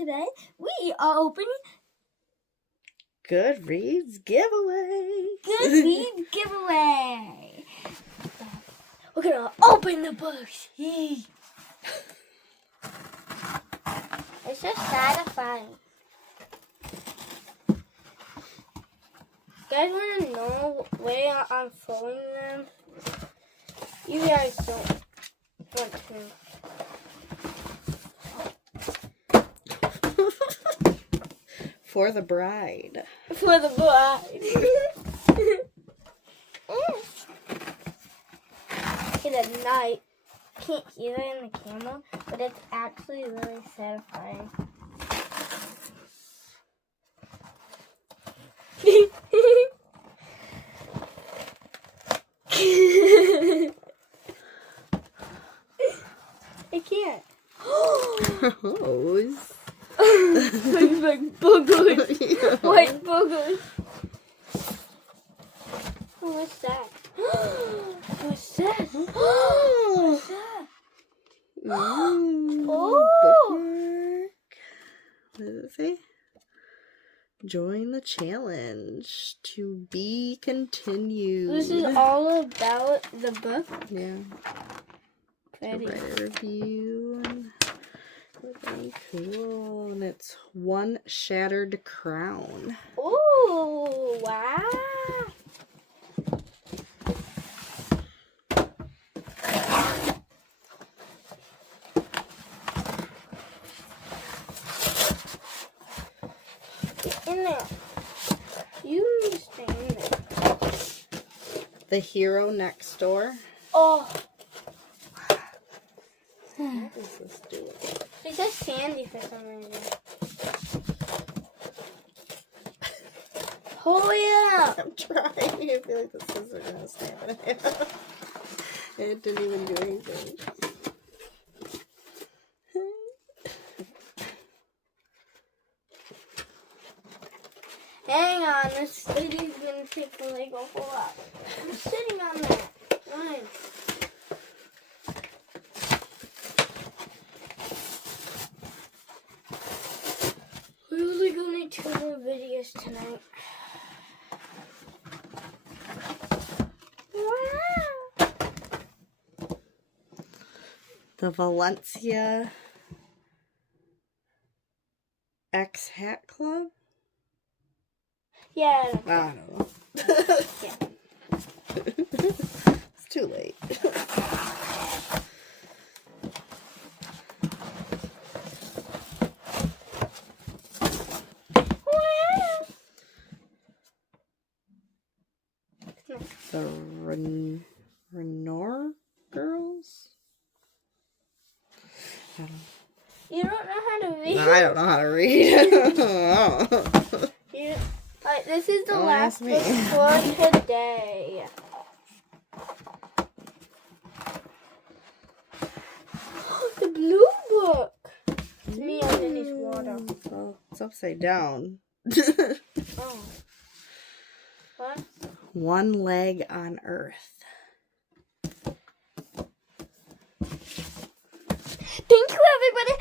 today we are opening Goodreads giveaway. Goodreads giveaway. We're gonna open the books. It's just satisfying. You guys want to know the way I'm folding them? You guys don't want to know. For the bride. For the bride. In the night, can't hear it in the camera, but it's actually really satisfying. I can't. Gross. Like boogers. Yeah. White boogers. Oh, what's that? What's that? What's that? Ooh, Oh. bookmark. What does it say? Join the challenge. To be continued. This is all about the book. Yeah. Ready. To write a review. Looking cool. And it's One Shattered Crown. Ooh, wow. Get in there. You need to stay in there. The Hero Next Door. Oh. What is this doing? It says Sandy for some reason. Hold it up. I'm trying. I feel like the scissors are going to snap in half. It didn't even do anything. Hang on, this lady's gonna take the Lego full up. I'm sitting on that. Fine. We're only gonna do 2 more videos tonight. Wow. The Valencia X Hat Club? Yeah. I don't know. Yeah. It's too late. The Renor Girls? I don't know. You don't know how to read? I don't know how to read. Alright, this is the Don't last ask me. book for today. The blue book. It's me underneath water. Well, it's upside down. Oh. What? One Leg on Earth. Thank you, everybody.